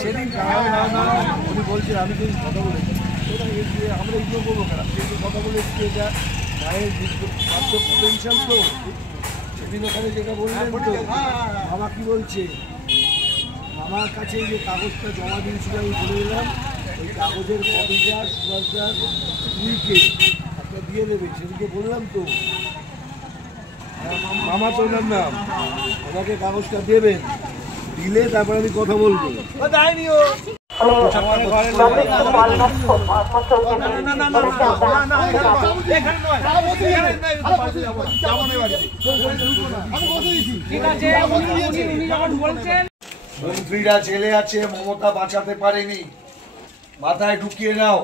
সেদিন উনি বলছেন আমি যদি কথা বলেছি আমরা ইগনোর করবো কেন যেহেতু কথা বলেছি এটা গায়ের পটেনশিয়াল তো সেদিন ওখানে যেটা বললেন তো বাবা কি বলছে আমার কাছে যে কাগজটা জমা দিয়েছিল আমি বলে দিলাম ওই কাগজের কপিটা সুভাষদার স্ত্রীকে একটা দিয়ে দেবে সেদিকে বললাম তো মামা তো ওনার নাম আমাকে কাগজটা দেবেন দিলে তারপর আমি কথা বলবো মন্ত্রীরা জেলে আছে মমতা বাঁচাতে পারেনি মাথায় ঢুকিয়ে নাও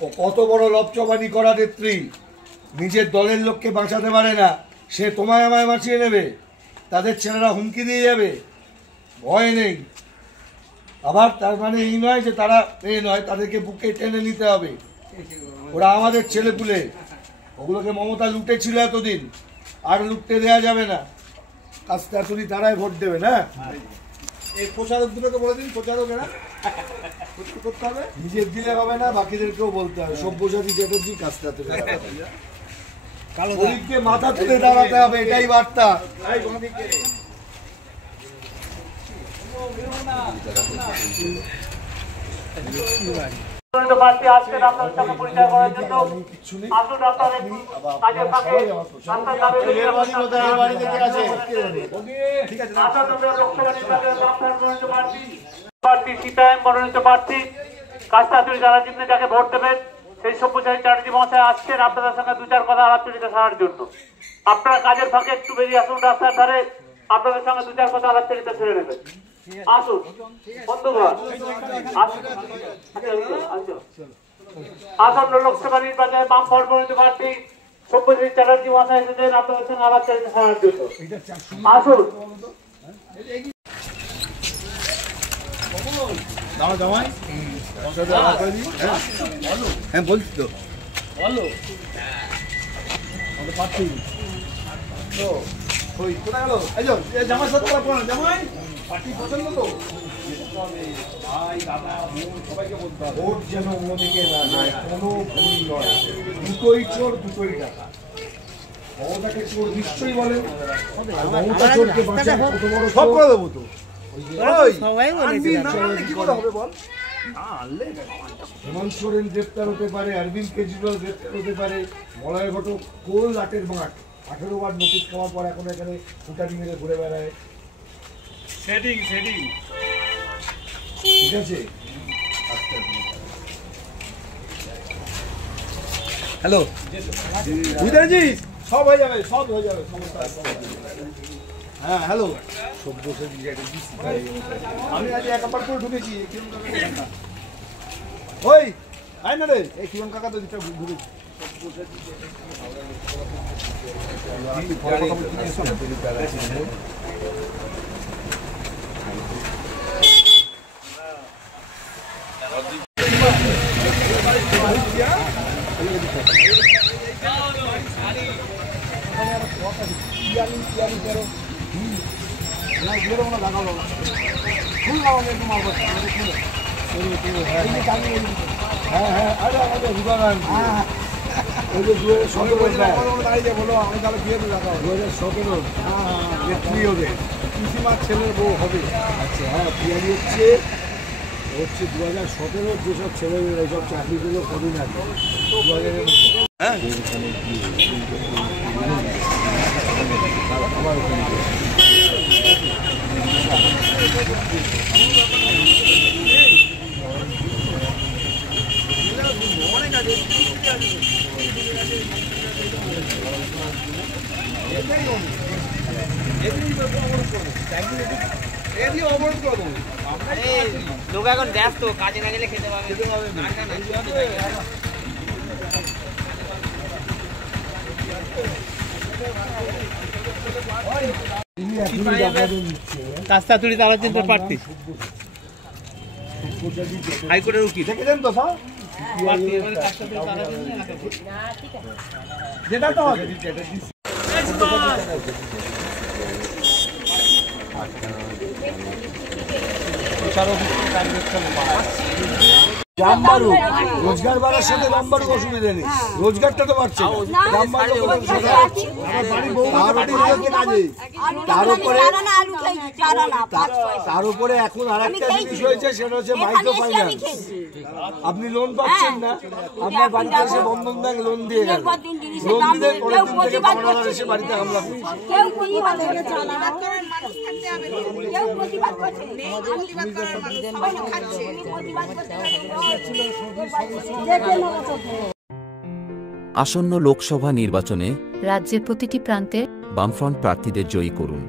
ও কত বড় লবচবানি করা নেত্রী নিজের দলের লোককে বাঁচাতে পারে না সে তোমায় আমায় বাঁচিয়ে নেবে তাদের ছেলেরা হুমকি দিয়ে যাবে ভয় নেই আবার তার মানে এই নয় যে তারা নয় তাদেরকে বুকে টেনে নিতে হবে ওরা আমাদের ছেলেপুলে ওগুলোকে মমতা লুটেছিল এতদিন আর লুটতে দেওয়া যাবে না আস্তে আস্তে তারাই ভোট দেবে না এই প্রচারক দুটোকে বলে দিন প্রচারকেরা করতে হবে নিজের দিলে হবে না বাকিদেরকেও বলতে হবে সব্যসাচী চ্যাটার্জি কাজটা গরিবকে মাথা তুলে দাঁড়াতে হবে এটাই বার্তা মনোনীত প্রার্থী কাস্তাতুরি যারা চিহ্নে যাকে ভোট দেবেন সেই সব্যসাচী চ্যাটার্জি মহাশয় আসছেন আপনাদের সঙ্গে দু চার কথা আলাপচারিতা সারার জন্য আপনারা কাজের ফাঁকে একটু বেরিয়ে আসুন রাস্তার ধারে আপনাদের সঙ্গে দু চার কথা আলাপচারিতা ছেড়ে নেবেন আসুন বন্ধুগণ আসন্ন লোকসভা নির্বাচনে বামফ্রন্ট মনোনীত প্রার্থী সব্যসাচী চ্যাটার্জি মহাশয় এসেছেন আপনাদের সঙ্গে আলাপচারিতা সারার জন্য আসুন হ্যাঁ বলছি তো বলো কোথায় গেল এই জামাই সাথে জামাই পার্টি পছন্দ তো ভোট যেন অন্যদিকে না যায় কোনো ভুল নয় দুটোই চোর দুটোই টাকা মমতাকে চোর নিশ্চয়ই বলেন মমতা চোরকে বাঁচায় কত বড় সব করে দেবো তো হেমন্ত সোরেন গ্রেপ্তার হতে পারে অরবিন্দ কেজরিওয়াল গ্রেপ্তার হতে পারে মলয় ঘটক কোল লাটের মাঠ 18 বার নোটিশ খাওয়ার পর এখন এখানে ফুটানি মেরে ঘুরে বেড়ায় ঠিক আছে হ্যালো বুঝতে পেরেছিস সব হয়ে যাবে সমস্যা হ্যাঁ হ্যালো আমি আজ এক আপার করে ঢুকেছি ওই আয় না রে এই কিরম কাকা তো ঢুকেছি হ্যাঁ হ্যাঁ আরে আমাদের বিবাগান ওই যে 2017 বলো আমি তাহলে বিয়ে তো দেখা 2017 নেত্রী হবে পিসিমার ছেলের বউ হবে আচ্ছা হ্যাঁ পিয়ারি হচ্ছে 2017 যেসব ছেলেমেয়েরা এইসব চাকরিগুলো কদিন আগে 2000 হ্যাঁ আমার লোক এখন ব্যস্ত কাজে না গেলে খেতে পাবে কাস্তাতুরি তারা চিনতে পারতিস হাইকোর্টের উকিল দেখেছেন তো স্যার যেটা তো দাম বাড়ুক, রোজগার বাড়ার সাথে দাম বাড়ুক, অসুবিধা নেই, রোজগারটা তো বাড়ছে না। দাম বাড়লো কোনো বিষয় না। তার উপরে এখন আর একটা জিনিস হয়েছে, সেটা হচ্ছে মাইক্রো ফাইন্যান্স। আপনি লোন পাচ্ছেন না, আপনার বাড়িতে এসে বন্ধন ব্যাংক লোন দিয়ে গেল, লোন দিলে পরের দিন থেকে পাওনাদার এসে বাড়িতে হামলা করছে। আসন্ন লোকসভা নির্বাচনে রাজ্যের প্রতিটি প্রান্তে বামফ্রন্ট প্রার্থীদের জয়ী করুন।